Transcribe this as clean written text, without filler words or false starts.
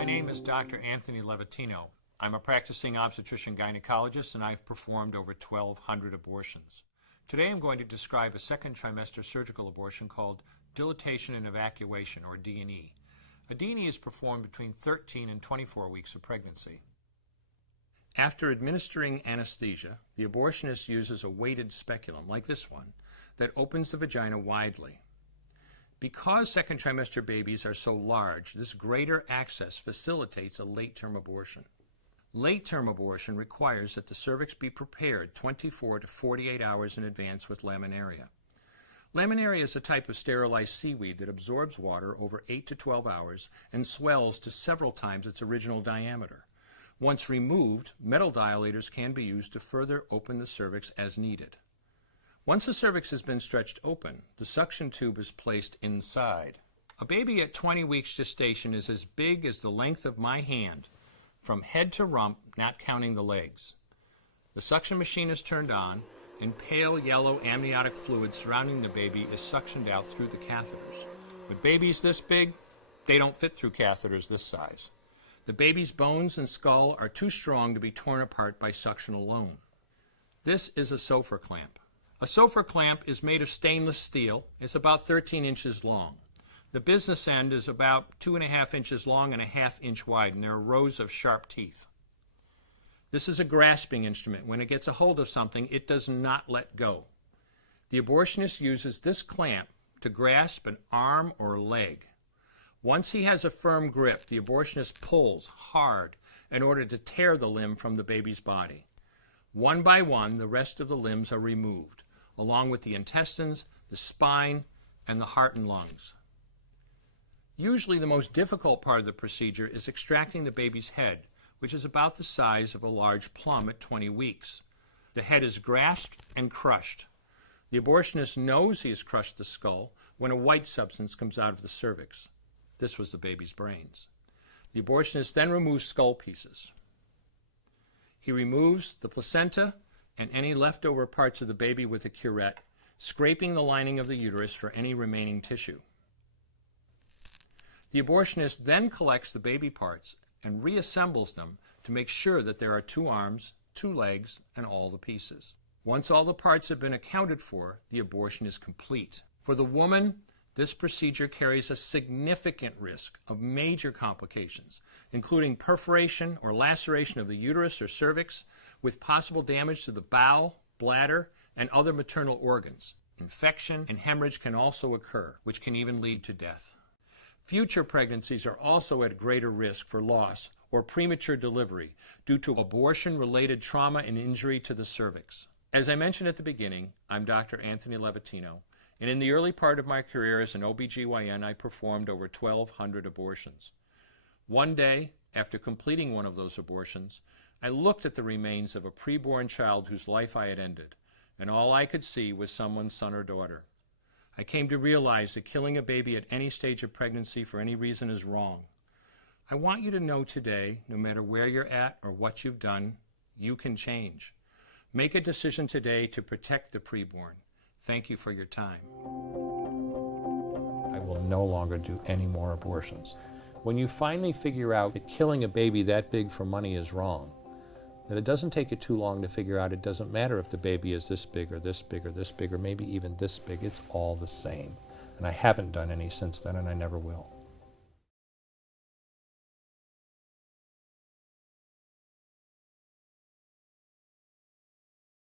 My name is Dr. Anthony Levatino. I'm a practicing obstetrician-gynecologist, and I've performed over 1,200 abortions. Today I'm going to describe a second trimester surgical abortion called Dilation and Evacuation, or D&E. A D&E is performed between 13 and 24 weeks of pregnancy. After administering anesthesia, the abortionist uses a weighted speculum, like this one, that opens the vagina widely. Because second trimester babies are so large, this greater access facilitates a late-term abortion. Late-term abortion requires that the cervix be prepared 24 to 48 hours in advance with laminaria. Laminaria is a type of sterilized seaweed that absorbs water over 8 to 12 hours and swells to several times its original diameter. Once removed, metal dilators can be used to further open the cervix as needed. Once the cervix has been stretched open, the suction tube is placed inside. A baby at 20 weeks gestation is as big as the length of my hand, from head to rump, not counting the legs. The suction machine is turned on, and pale yellow amniotic fluid surrounding the baby is suctioned out through the catheters. With babies this big, they don't fit through catheters this size. The baby's bones and skull are too strong to be torn apart by suction alone. This is a Sofer clamp. A Sofer clamp is made of stainless steel. It's about 13 inches long. The business end is about 2.5 inches long and 1/2 inch wide, and there are rows of sharp teeth. This is a grasping instrument. When it gets a hold of something, it does not let go. The abortionist uses this clamp to grasp an arm or leg. Once he has a firm grip, the abortionist pulls hard in order to tear the limb from the baby's body. One by one, the rest of the limbs are removed, along with the intestines, the spine, and the heart and lungs. Usually the most difficult part of the procedure is extracting the baby's head, which is about the size of a large plum at 20 weeks. The head is grasped and crushed. The abortionist knows he has crushed the skull when a white substance comes out of the cervix. This was the baby's brains. The abortionist then removes skull pieces. He removes the placenta and any leftover parts of the baby with a curette, scraping the lining of the uterus for any remaining tissue. The abortionist then collects the baby parts and reassembles them to make sure that there are 2 arms, 2 legs, and all the pieces. Once all the parts have been accounted for, the abortion is complete. For the woman, this procedure carries a significant risk of major complications, including perforation or laceration of the uterus or cervix, with possible damage to the bowel, bladder, and other maternal organs. Infection and hemorrhage can also occur, which can even lead to death. Future pregnancies are also at greater risk for loss or premature delivery due to abortion-related trauma and injury to the cervix. As I mentioned at the beginning, I'm Dr. Anthony Levatino, and in the early part of my career as an OBGYN, I performed over 1,200 abortions. One day, after completing one of those abortions, I looked at the remains of a preborn child whose life I had ended, and all I could see was someone's son or daughter. I came to realize that killing a baby at any stage of pregnancy for any reason is wrong. I want you to know today, no matter where you're at or what you've done, you can change. Make a decision today to protect the preborn. Thank you for your time. I will no longer do any more abortions. When you finally figure out that killing a baby that big for money is wrong, that it doesn't take you too long to figure out it doesn't matter if the baby is this big or this big or this big or maybe even this big, it's all the same. And I haven't done any since then, and I never will.